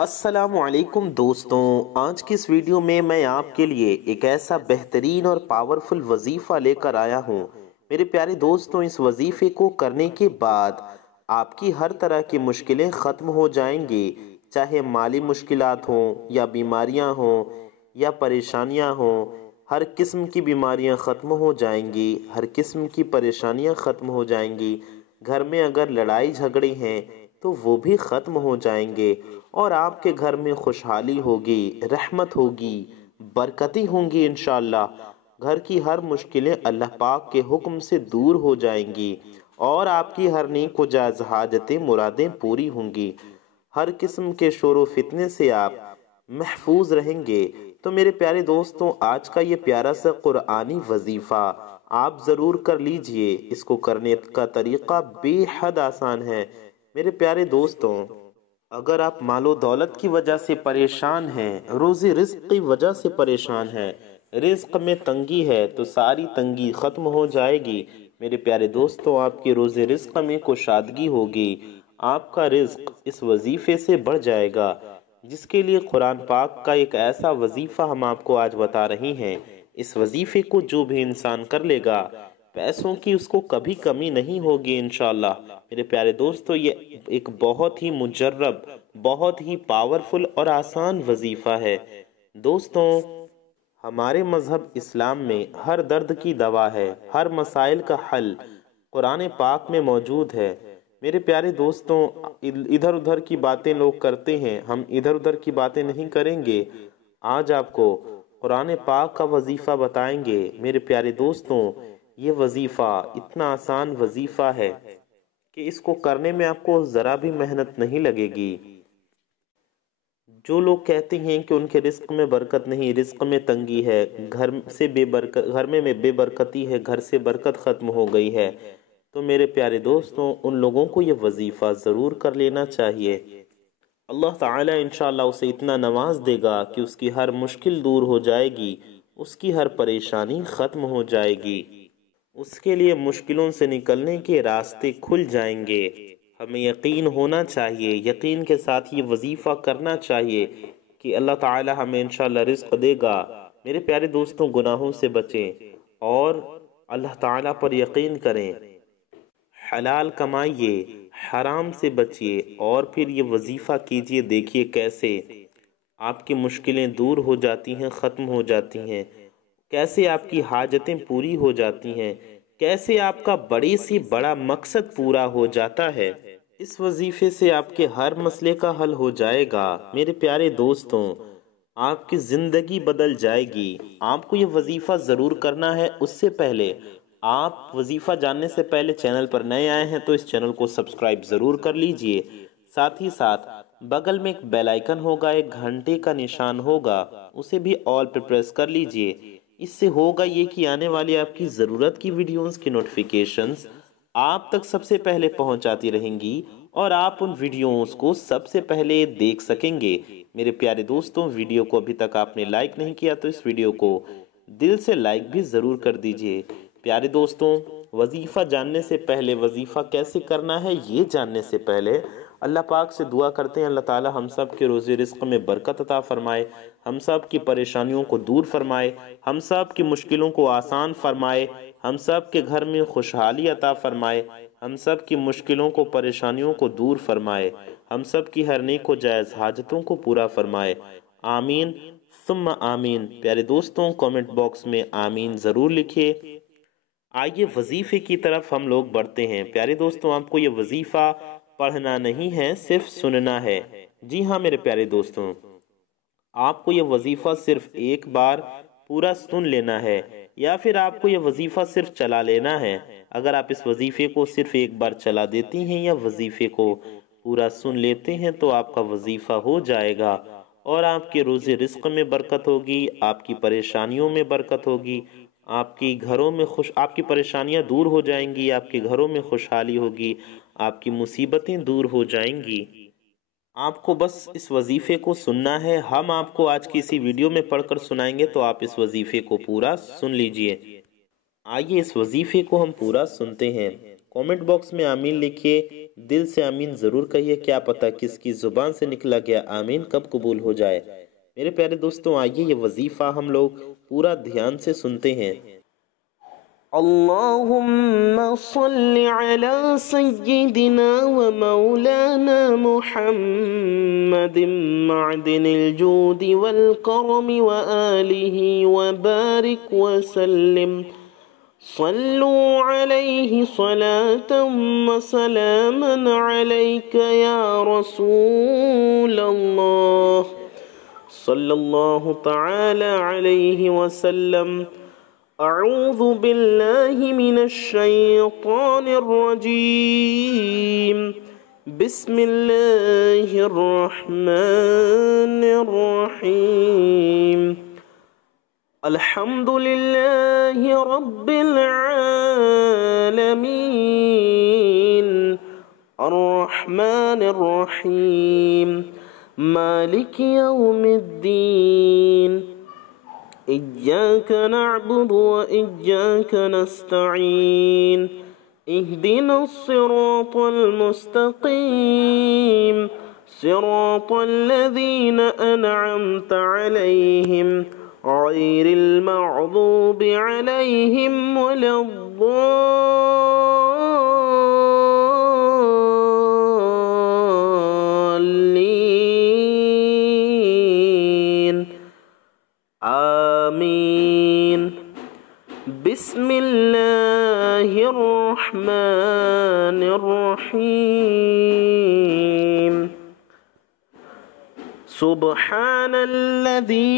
السلام علیکم دوستوں، آج کی اس ویڈیو میں میں آپ کے لیے ایک ایسا بہترین اور پاورفل وظیفہ لے کر آیا ہوں۔ میرے پیارے دوستوں، اس وظیفے کو کرنے کے بعد آپ کی ہر طرح کی مشکلیں ختم ہو جائیں گی، چاہے مالی مشکلات ہوں یا بیماریاں ہوں یا پریشانیاں ہوں۔ ہر قسم کی بیماریاں ختم ہو جائیں گی، ہر قسم کی پریشانیاں ختم ہو جائیں گی۔ گھر میں اگر لڑائی جھگڑے ہیں تو وہ بھی ختم ہو جائیں گے، اور آپ کے گھر میں خوشحالی ہوگی، رحمت ہوگی، برکتیں ہوں گی انشاءاللہ۔ گھر کی ہر مشکلیں اللہ پاک کے حکم سے دور ہو جائیں گی، اور آپ کی ہر نیک و جائز حاجتیں مرادیں پوری ہوں گی۔ ہر قسم کے شور و فتنے سے آپ محفوظ رہیں گے۔ تو میرے پیارے دوستوں، آج کا یہ پیارا سا قرآنی وظیفہ آپ ضرور کر لیجئے۔ اس کو کرنے کا طریقہ بے حد آسان ہے۔ میرے پیارے دوستوں، اگر آپ مال و دولت کی وجہ سے پریشان ہیں، روزی رزق کی وجہ سے پریشان ہیں، رزق میں تنگی ہے، تو ساری تنگی ختم ہو جائے گی۔ میرے پیارے دوستوں، آپ کی روزی رزق میں کشادگی ہوگی، آپ کا رزق اس وظیفے سے بڑھ جائے گا، جس کے لیے قرآن پاک کا ایک ایسا وظیفہ ہم آپ کو آج بتا رہے ہیں۔ اس وظیفے کو جو بھی انسان کر لے گا، پیسوں کی اس کو کبھی کمی نہیں ہوگی انشاءاللہ۔ میرے پیارے دوستو، یہ ایک بہت ہی مجرب، بہت ہی پاورفل اور آسان وظیفہ ہے۔ دوستوں، ہمارے مذہب اسلام میں ہر درد کی دوا ہے، ہر مسائل کا حل قرآن پاک میں موجود ہے۔ میرے پیارے دوستوں، ادھر ادھر کی باتیں لوگ کرتے ہیں، ہم ادھر ادھر کی باتیں نہیں کریں گے۔ آج آپ کو قرآن پاک کا وظیفہ بتائیں گے۔ میرے پیارے دوستوں، یہ وظیفہ اتنا آسان وظیفہ ہے کہ اس کو کرنے میں آپ کو ذرا بھی محنت نہیں لگے گی۔ جو لوگ کہتے ہیں کہ ان کے رزق میں برکت نہیں، رزق میں تنگی ہے، گھر میں بے برکتی ہے، گھر سے برکت ختم ہو گئی ہے، تو میرے پیارے دوستوں، ان لوگوں کو یہ وظیفہ ضرور کر لینا چاہیے۔ اللہ تعالیٰ انشاءاللہ اسے اتنا نواز دے گا کہ اس کی ہر مشکل دور ہو جائے گی، اس کی ہر پریشانی ختم ہو جائے گی، اس کے لیے مشکلوں سے نکلنے کے راستے کھل جائیں گے۔ ہمیں یقین ہونا چاہیے، یقین کے ساتھ یہ وظیفہ کرنا چاہیے کہ اللہ تعالی ہمیں انشاءاللہ رزق دے گا۔ میرے پیارے دوستوں، گناہوں سے بچیں اور اللہ تعالی پر یقین کریں، حلال کمائیے، حرام سے بچیے، اور پھر یہ وظیفہ کیجئے۔ دیکھیے کیسے آپ کی مشکلیں دور ہو جاتی ہیں، ختم ہو جاتی ہیں، کیسے آپ کی حاجتیں پوری ہو جاتی ہیں، کیسے آپ کا بڑی سی بڑا مقصد پورا ہو جاتا ہے۔ اس وظیفے سے آپ کے ہر مسئلے کا حل ہو جائے گا۔ میرے پیارے دوستوں، آپ کی زندگی بدل جائے گی۔ آپ کو یہ وظیفہ ضرور کرنا ہے۔ اس سے پہلے آپ وظیفہ جاننے سے پہلے چینل پر نئے آئے ہیں تو اس چینل کو سبسکرائب ضرور کر لیجئے۔ ساتھ ہی ساتھ بغل میں ایک بیل آئیکن ہوگا، ایک گھنٹے کا نشان ہوگا، اسے بھی آل پر پریس کر لیجئے۔ اس سے ہوگا یہ کہ آنے والی آپ کی ضرورت کی ویڈیوز کی نوٹیفیکیشنز آپ تک سب سے پہلے پہنچاتی رہیں گی، اور آپ ان ویڈیوز کو سب سے پہلے دیکھ سکیں گے۔ میرے پیارے دوستوں، ویڈیو کو ابھی تک آپ نے لائک نہیں کیا تو اس ویڈیو کو دل سے لائک بھی ضرور کر دیجئے۔ پیارے دوستوں، وظیفہ جاننے سے پہلے، وظیفہ کیسے کرنا ہے یہ جاننے سے پہلے، اللہ پاک سے دعا کرتے ہیں اللہ تعالی ہم سب کے روزی رزق میں برکت عطا فرمائے، ہم سب کی پریشانیوں کو دور فرمائے، ہم سب کی مشکلوں کو آسان فرمائے، ہم سب کے گھر میں خوشحالی عطا فرمائے، ہم سب کی مشکلوں کو، پریشانیوں کو دور فرمائے، ہم سب کی ہر نیک و جائز حاجتوں کو پورا فرمائے۔ آمین ثم آمین۔ پیارے دوستوں، کامنٹ باکس میں آمین ضرور لکھیے۔ آئیے وظیفے کی طرف ہم لوگ بڑھتے ہیں۔ پیارے دوستوں، آپ کو یہ وظیفہ پڑھنا نہیں ہے، صرف سننا ہے۔ جی ہاں میرے پیارے دوستوں، آپ کو یہ وظیفہ صرف ایک بار پورا سن لینا ہے، یا پھر آپ کو یہ وظیفہ صرف چلا لینا ہے۔ اگر آپ اس وظیفے کو صرف ایک بار چلا دیتی ہیں یا وظیفے کو پورا سن لیتے ہیں تو آپ کا وظیفہ ہو جائے گا، اور آپ کے روزی رزق میں برکت ہوگی، آپ کی پریشانیوں میں برکت ہوگی، آپ کی گھروں میں آپ کی پریشانیاں دور ہو جائیں گی، آپ کے گھروں میں خوشحالی ہوگی، آپ کی مصیبتیں دور ہو جائیں گی۔ آپ کو بس اس وظیفے کو سننا ہے۔ ہم آپ کو آج کی اسی ویڈیو میں پڑھ کر سنائیں گے، تو آپ اس وظیفے کو پورا سن لیجئے۔ آئیے اس وظیفے کو ہم پورا سنتے ہیں۔ Comment box में आमीन लिखिए, दिल से आमीन ज़रूर कहिए। क्या पता किसकी ज़ुबान से निकला गया आमीन कब कबूल हो जाए। मेरे प्यारे दोस्तों, आइए ये वजीफ़ा हम लोग पूरा ध्यान से सुनते हैं। अल्लाहुम्मा सल्लि अला सय्यिदिना व मौलाना मुहम्मदिन मअदिनिल जूदि वल करमि व आलिहि व बारिक व सल्लिम। सल्लू अलैहि सलातम व सलामन अलैका या रसूल अल्लाह सल्लल्लाहु तआला अलैहि वसल्लम। अऊज़ु बिल्लाहि मिनश शैतानिर रजीम। बिस्मिल्लाहिर रहमानिर रहीम। अल्हम्दुलिल्लाहि रब्बिल आलमीन। अर्रहमानिर रहीम। मालिक यौमिद्दीन। इय्याक नअबुदु व इय्याक नस्तईन। इहदिनस सिरातल मुस्तकीम। सिरातल लज़ीना अनअमत अलैहिम गैरिल मग़दूबि अलैहिम वलद्दाल्लीन। आमीन। बिस्मिल्लाहिर रहमानिर रहीम। सुब्हानल्लज़ी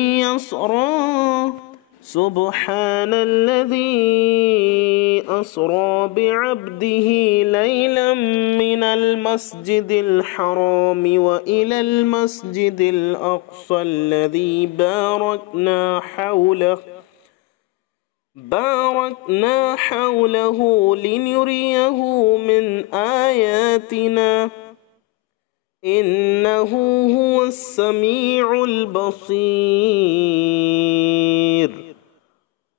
अस्रा बिअब्दिही लैलन मिनल मस्जिदिल हरामि व इलल मस्जिदिल अक़्सल्लज़ी बारकना हौलहु लिनुरियहु मिन आयातिना इन्नहु हुवस समीउल बसीर।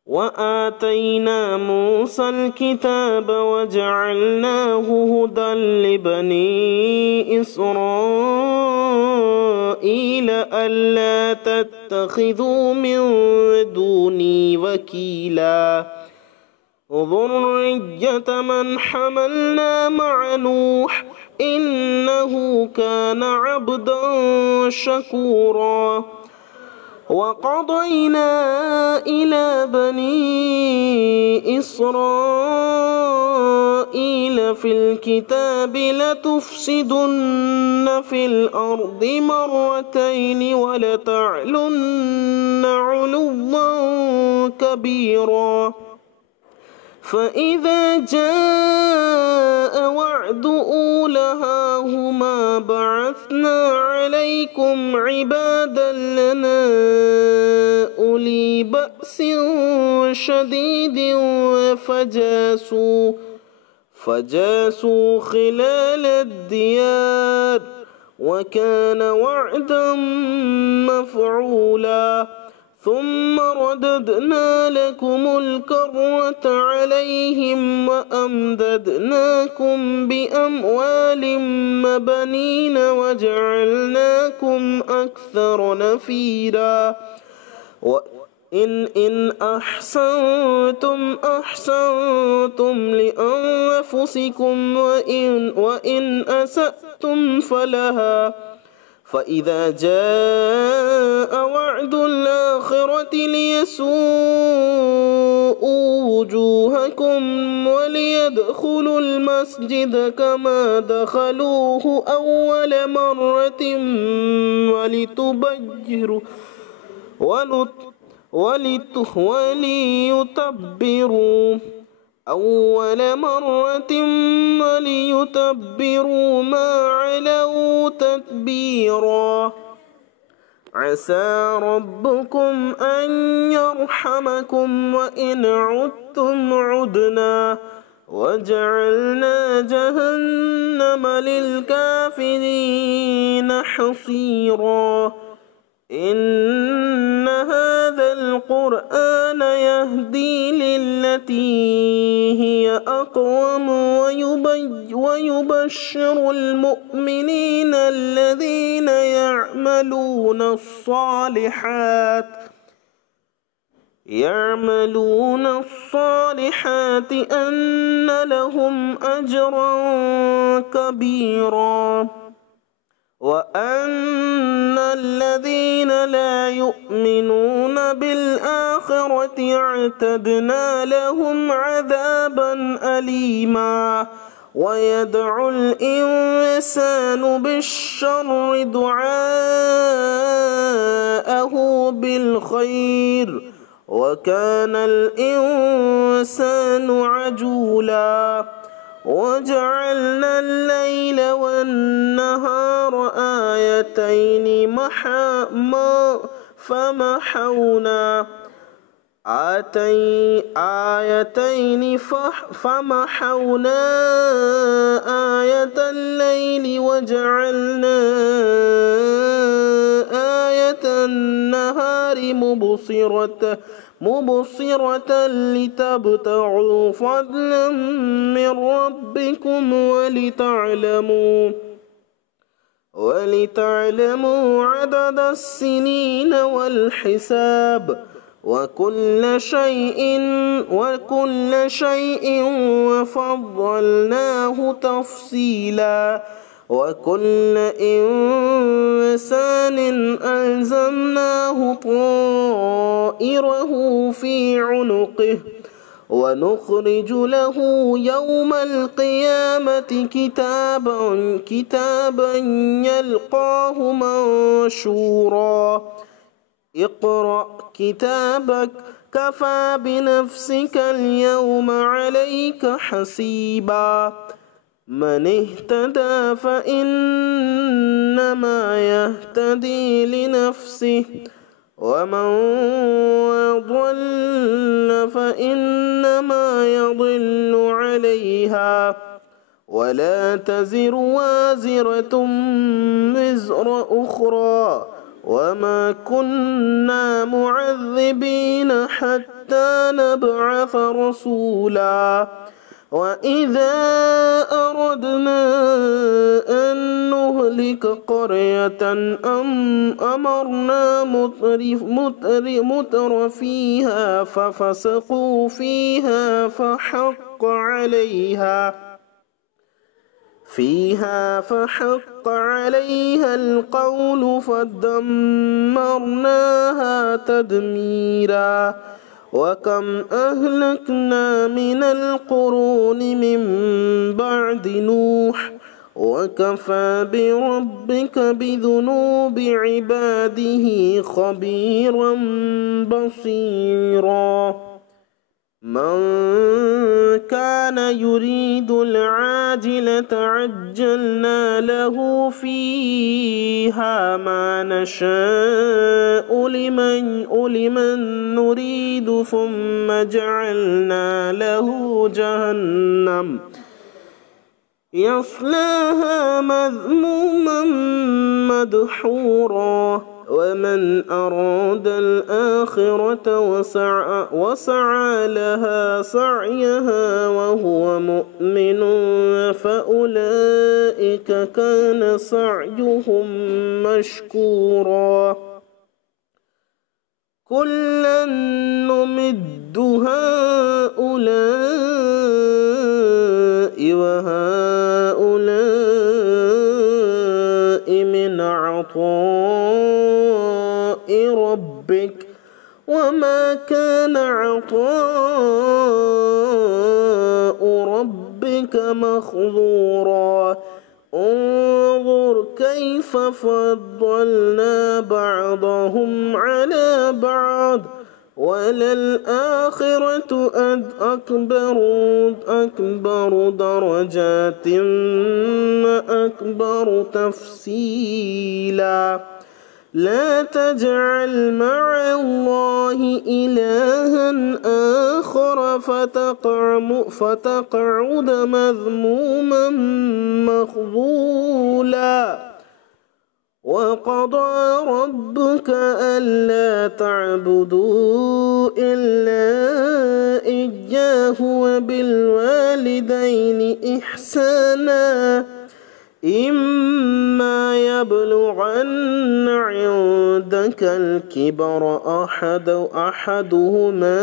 व आतैना मूसल किताब व जअलनाहु हुदल लिबनी इस्राईल अल्ला तत्तखिज़ू मिन दूनी वकीला। ज़ुर्रिय्यत मन हमलना मअ नूह इन्नहु कान अब्दन शकूरा। वक़ज़यना इला बनी इस्राईल फ़िल किताबि लतुफ़्सिदुन्न फ़िल अर्दि मर्रतैनि वलतअलुन्न उलुव्वन कबीरा। फ़इज़ा जाअ वअद ऊलाहाहुमा बअथना अलैकुम इबादन लना उली बअसिन शदीदिन फजासू खिलाल अद्दियार व कान वअदन मफ़ऊला। ثم رددنا لكم الكرة عليهم وأمددناكم بأموال وبنين وجعلناكم أكثر نفيرا. إن أحسنتم لأنفسكم وإن أسأتم فلها. فإذا جاء وعد الآخرة ليسوءوا وجوهكم وليدخلوا المسجد كما دخلوه أول مرة وليتبروا ما علوا تتبيرا. عسى ربكم أن يرحمكم وإن عدتم عدنا وجعلنا جهنم للكافرين حصيرا. إن هذا القرآن يهدي للتي هي أقوم ويبشر المؤمنين الذين يعملون الصالحات أن لهم أجرا كبيرا، وأن الذين لا يؤمنون بالآخرة اعتدنا لهم عذابا أليما. ويدعو الإنسان بالشر دعاءه بالخير، وكان الإنسان عجولا. وجعلنا الليل والنهار آيتين فمحونا آية الليل وجعلنا آية النهار مبصرة لتبتغوا فضلا من ربكم ولتعلموا عدد السنين والحساب، وكل شيء فضلناه تفصيلا. وكل إنسان ألزمناه طائره في عنقه، ونخرج له يوم القيامة كتابا يلقاه منشورا. اقرأ كتابك كفى بنفسك اليوم عليك حسيبا. من اهتدى فإنما يهتدي لنفسه، ومن ضل فإنما يضل عليها، ولا تزر وازرة وزر أخرى، وما كنا معذبين حتى نبعث رسولا. وإذا أردنا أن نهلك قرية أمرنا متر فيها ففسقوا فيها فحق عليها القول فدمرناها تدميرا. وكم أهلكنا من القرون من بعد نوح، وكفى بربك بذنوب عباده خبيرا بصيرا. من كان يريد العاجلة عجلنا له فيها ما نشاء لمن نريد، ثم جعلنا له جهنم يصلاها مذموما مدحورا. ومن أراد الآخرة وسعى لها سعيها وهو مؤمن فأولئك كان سعيهم مشكورا. كلا نمد هؤلاء وهؤلاء من عطاء ربك، وما كان عطاء ربك مخذورا. انظر كيف فضلنا بعضهم على بعض، وللآخرة أكبر درجات وأكبر تفصيلا. لا تجعل مع الله إلها آخر فتقعد مذموما مخذولا. وقضى ربك ألا تعبدوا إلا إياه وبالوالدين إحسانا إما يبلغن عندك الكبر أحدهما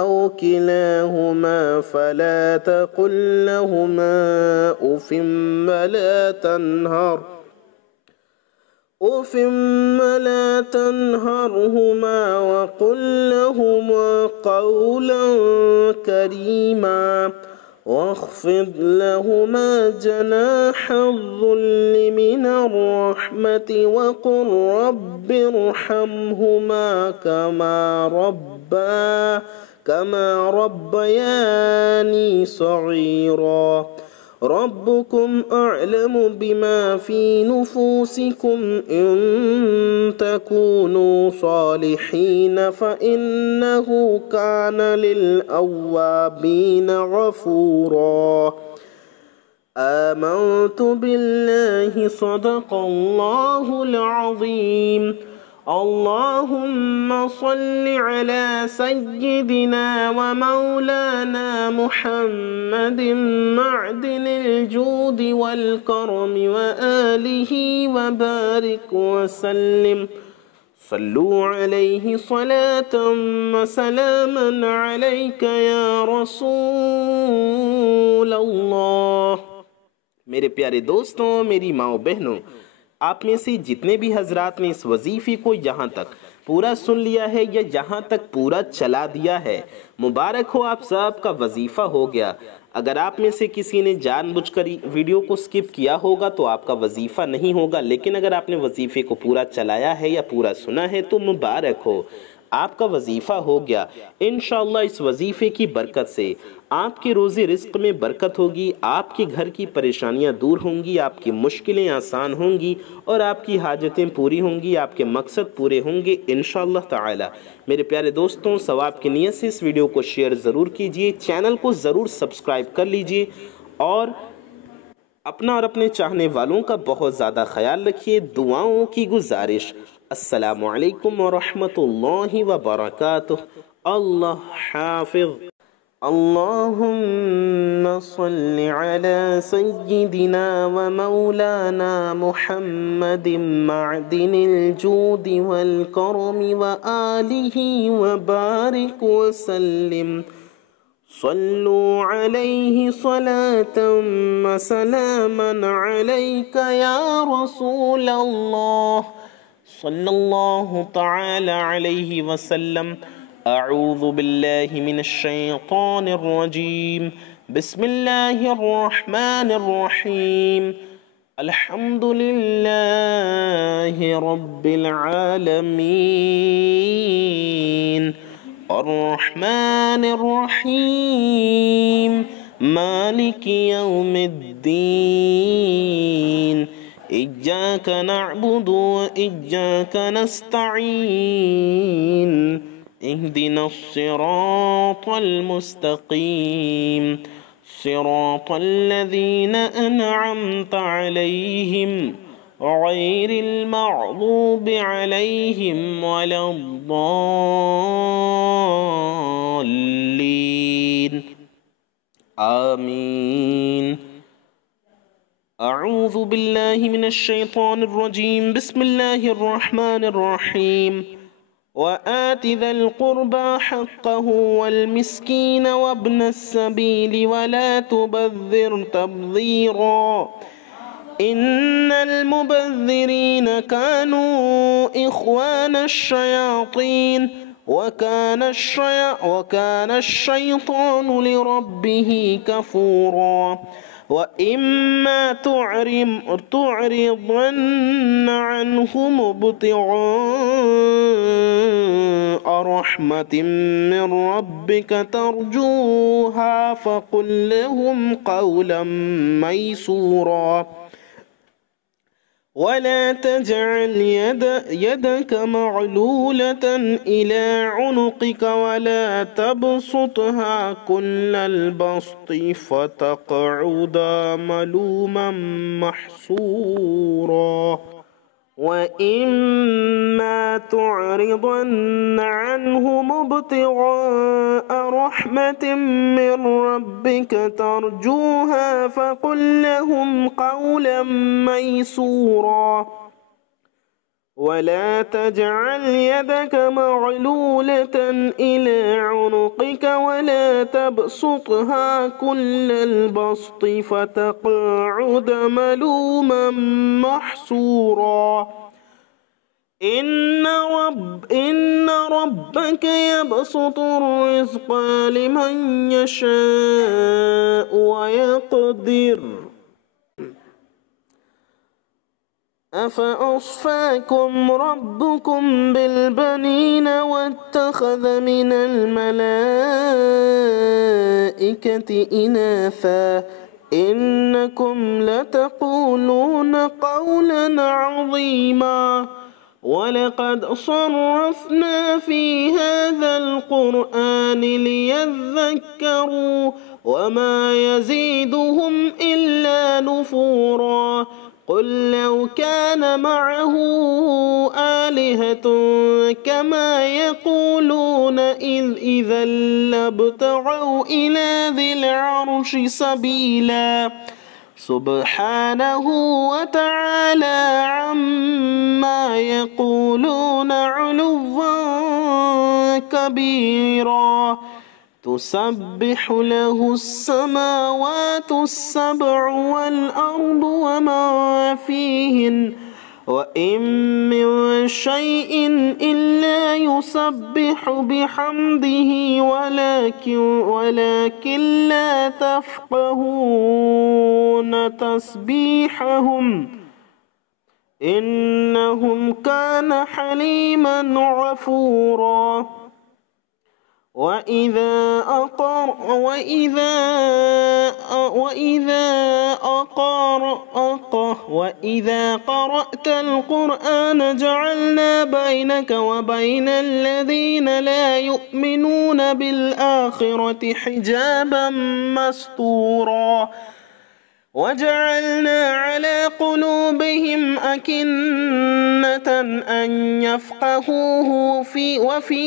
أو كلاهما فلا تقل لهما أف ولا تنهرهما وقل لهما قولا كريما واخفض لهما جناح الذل من الرحمة وقل رب ارحمهما كما ربياني صغيرا ربكم أعلم بما في نفوسكم إن تكونوا صالحين فإنه كان للأوابين غفورا آمنت بالله صدق الله العظيم اللهم صل على سيدنا ومولانا محمد معدن الجود والكرم وآله وبارك وسلم صلوا عليه صلاة وسلاما عليك يا رسول الله। मेरे प्यारे दोस्तों, मेरी माओ बहनों, आप में से जितने भी हजरात ने इस वजीफे को यहाँ तक पूरा सुन लिया है या यहाँ तक पूरा चला दिया है, मुबारक हो, आप सब का वजीफा हो गया। अगर आप में से किसी ने जानबूझकर वीडियो को स्किप किया होगा तो आपका वजीफा नहीं होगा, लेकिन अगर आपने वजीफे को पूरा चलाया है या पूरा सुना है तो मुबारक हो, आपका वजीफा हो गया। इंशाअल्लाह इस वजीफे की बरकत से आपके रोज़ी रिस्क में बरकत होगी, आपके घर की परेशानियां दूर होंगी, आपकी मुश्किलें आसान होंगी और आपकी हाजतें पूरी होंगी, आपके मकसद पूरे होंगे इंशाअल्लाह ताला। मेरे प्यारे दोस्तों, सवाब की नीयत से इस वीडियो को शेयर ज़रूर कीजिए, चैनल को ज़रूर सब्सक्राइब कर लीजिए और अपना और अपने चाहने वालों का बहुत ज़्यादा ख्याल रखिए। दुआओं की गुजारिश। अस्सलामु अलैकुम व रहमतुल्लाहि व बरकातुहू। अल्लाह हाफिज़। अल्लाहुम्मा सल्लि अला सय्यिदिना व मौलाना मुहम्मदिन मअदिनिल जूदि वल करमि व आलिहि व बारिक व सल्लिम। सल्लू अलैहि सलातन व सलामन अलैका या रसूल अल्लाह सल्लल्लाहु तआला अलैहि वसल्लम। अऊज़ु बिल्लाहि मिनश शैतानिर रजीम। बिस्मिल्लाहिर रहमानिर रहीम। अल्हम्दुलिल्लाहि रब्बिल आलमीन अर्रहमानिर रहीम मालिकि यौमिद्दीन। इय्याक नअबुदु व इय्याक नस्तईन। इहदिनस सिरातल मुस्तकीम सिरातल लज़ीना अनअमता अलैहिम गैरिल मग़दूबि अलैहिम वलद्दाल्लीन। आमीन। अऊज़ु बिल्लाहि मिनश शैतानिर रजीम। बिस्मिल्लाहिर रहमानिर रहीम। वआति ज़ल क़ुरबा हक़्क़हु वल मिस्कीन वब्नस सबील वला तुबज़्ज़िर तब्ज़ीरा। इन्नल मुबज़्ज़िरीन कानू इख़्वानश शयातीन वकान अश-शैतानु लिरब्बिही कफ़ूरा। वइम्मा तुअरिضन अन्हुम इब्तिग़ाअ रहमतिम मिन रब्बिक तर्जूहा फ़क़ुल लहुम क़ौलन मयसूरा। वला तजअल यदक मग़लूलतन इला उनुक़िक वला तबसुतहा कुल्लल बस्ति फ़तक़उद मलूमन महसूरा। وإما تعرضن عنهم ابتغاء رحمة من ربك ترجوها فقل لهم قولا ميسورا ولا تجعل يدك مغلولة إلى عنقك ولا تبسطها كل البسط فتقعد ملوما محسورا إن ربك يبسط الرزق لمن يشاء ويقدر أفأصفاكم ربكم بالبنين واتخذ من الملائكة إناثا إنكم لتقولون قولا عظيما ولقد صرفنا في هذا القرآن ليذكروا وما يزيدهم إلا نفورا قل لو كان معه آلهة كما يقولون إذا لابتغوا إلى ذي العرش سبيلا سبحانه وتعالى عما يقولون علوا كبيرا تسبح له السماوات السبع والأرض وما فيهن وإن من شيء إلا يسبح بحمده ولكن لا تفقهون تسبيحهم إنهم كان حليما غفورا وإذا قرأت القرآن جعلنا بينك وبين الذين لا يؤمنون بالآخرة حجابا مستورا وجعلنا على قلوبهم أكنة أن يفقهوه وفي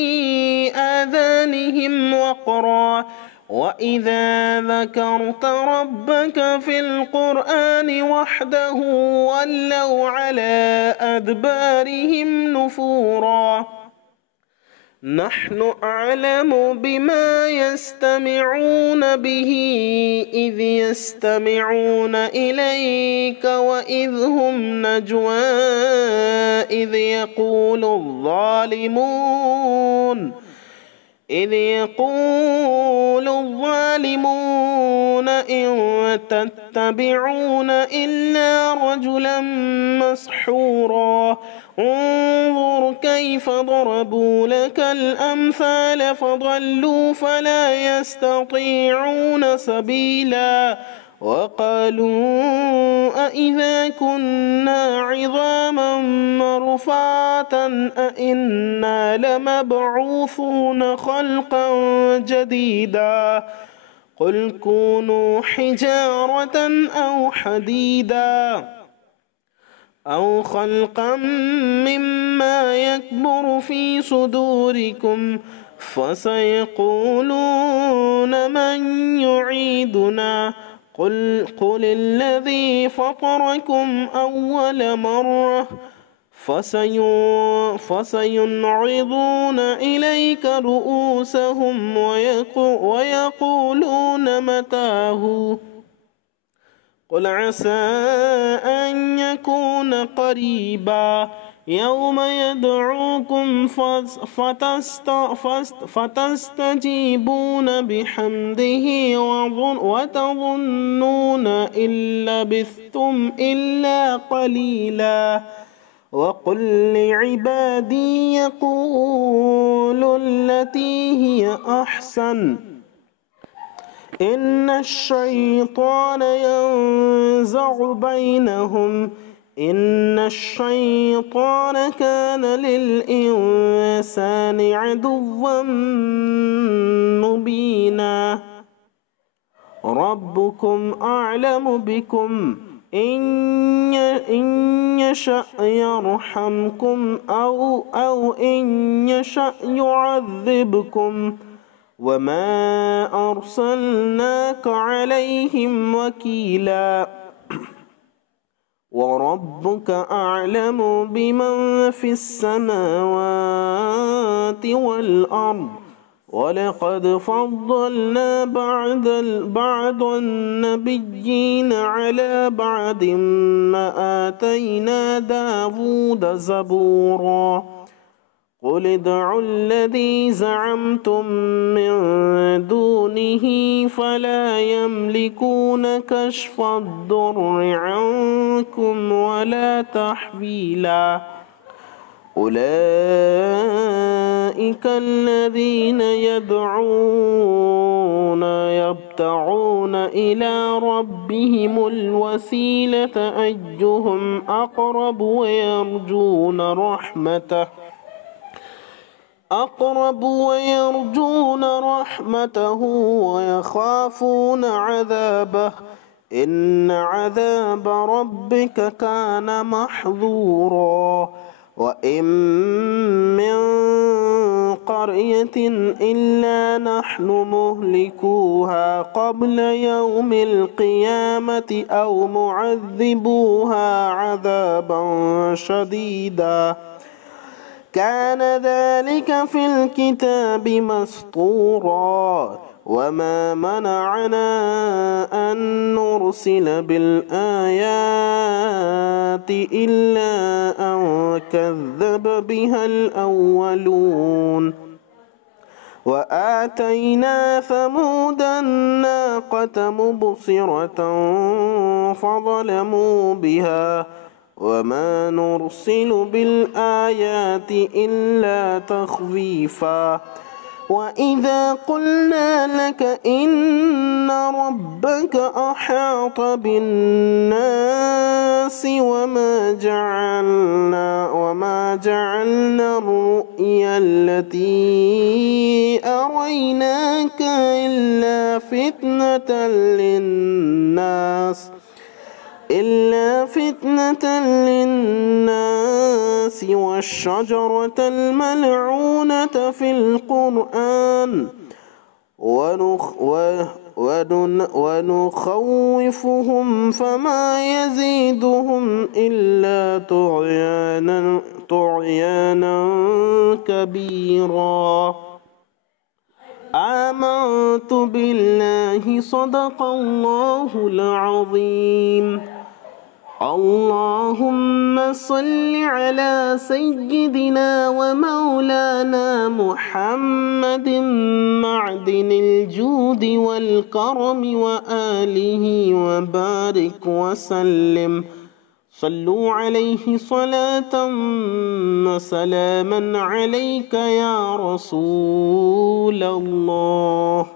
آذانهم وقرا وإذا ذكرت ربك في القرآن وحده ولوا على أدبارهم نفورا نحن أعلم بما يستمعون به إذ يستمعون إليك وإذ هم نجوى إذ يقول الظالمون إن تتبعون إلا رجلا مسحورا انظر كيف ضربوا لك الأمثال فضلوا فلا يستطيعون سبيلا وقالوا أإذا كنا عظاما مرفاتا أإنا لمبعوثون خلقا جديدا قل كونوا حجارة أو حديدا أو خلقا مما يكبر في صدوركم فسيقولون من يعيدنا قل الذي فطركم أول مرة فسينعضون إليك رؤوسهم ويقولون متاه قل عسى أن يكون قريبا يوم يدعوكم فتستجيبون بحمده وتظنون إن لبثتم إلا قليلا وقل لعبادي يقولوا التي هي أحسن إن الشيطان ينزغ بينهم إن الشيطان كان للإنسان عدوا مبينا ربكم أعلم بكم إن يشأ يرحمكم أو إن يشأ يعذبكم وما أرسلناك عليهم وكيلا وربك أعلم بمن في السماوات والأرض ولقد فضلنا بعض النبيين على بعض ما آتينا داود زبورا قل ادعوا الذي زعمتم من دونه فلا يملكون كشف الضر عنكم ولا تحويلا أولئك الذين يبتغون إلى ربهم الوسيلة أيهم أقرب ويرجون رحمته ويخافون عذابه إن عذاب ربك كان محذورا وإن من قرية إلا نحن مهلكوها قبل يوم القيامة أو معذبوها عذابا شديدا كان ذلك في الكتاب مسطورا وما منعنا أن نرسل بالآيات إلا أن كذب بها الأولون وآتينا ثمود الناقة مبصرة فظلموا بها وما نرسل بالآيات إلا تخويفا وإذا قلنا لك إن ربك أحاط بالناس وما جعلنا الرؤيا التي أريناك إلا فتنة للناس والشجرة الملعونة في القرآن ونخوفهم فما يزيدهم إلا طغيانا كبيرا آمنت بالله صدق الله العظيم اللهم صل على سيدنا ومولانا محمد معدن الجود والكرم وآله وبارك وسلم صلوا عليه صلاة وسلاما عليك يا رسول الله.